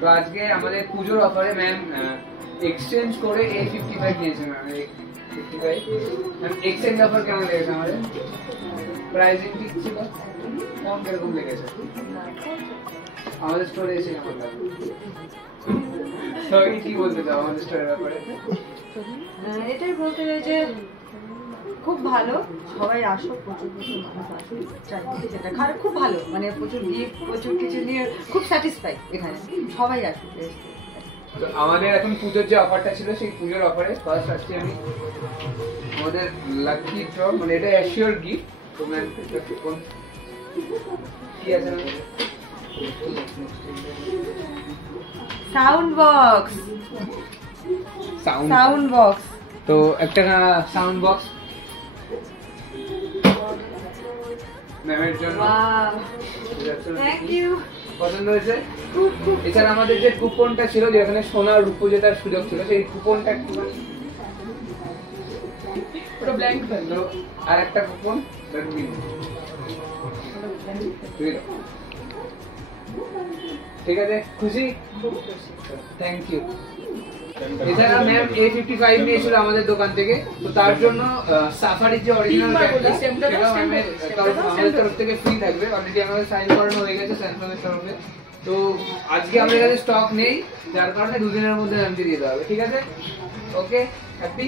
তো আজকে আমাদের পুজোর অফারে ম্যাম এক্সচেঞ্জ করে A55 নিয়েছে ম্যাম। 55 ম্যাম এক্সচেঞ্জ অফার কেমন লেগেছে আমাদের? প্রাইসিং ঠিক ছিল? কম কিরকম লেগেছে আমাদের স্টোরে এসে? কেমন লাগবে? সবাই কি বলতে চাও আমাদের স্টোরের ব্যাপারে? এটাই বলতে চাই যে খুব ভালো, সবাই আসো, প্রচুর প্রচুর মানুষ আসো, চারিদিকে যেটা খারাপ খুব ভালো, মানে প্রচুর গিফট, প্রচুর কিছু নিয়ে খুব স্যাটিসফাই এখানে, সবাই আসো। তো আমাদের এখন পুজোর যে অফারটা ছিল সেই পুজোর অফারে ফার্স্ট আসছি আমি আমাদের লাকি ড্র, মানে এটা অ্যাসিওর গিফট। তো ম্যাম কি আছে? Sound box, sound box. তো একটা সাউন্ড বক্স ম্যামের জন্য। থ্যাংক ইউ, পছন্দ হয়েছে? এছাড়া আমাদের যে কুপনটা ছিল, যেখানে সোনা রূপো জেতার সুযোগ ছিল, সেই কুপনটা একটুখানি ওটা ব্ল্যাঙ্ক থাকলো, আর একটা কুপন ঠিক আছে। খুশি? Thank you. এছাড়া ম্যাম A55 নিয়েছিল আমাদের দোকান থেকে, তো তার জন্য সাফারির যে অরিজিনাল ব্যাগটা সেটা ম্যামের আমাদের তরফ থেকে ফ্রি থাকবে। অলরেডি আমাদের সাইন করানো হয়ে গেছে স্যামসাংয়ের তরফে। তো আজকে আমাদের কাছে স্টক নেই, যার কারণে দুদিনের মধ্যে ম্যামকে দিয়ে দেওয়া হবে। ঠিক আছে? ওকে, হ্যাপি?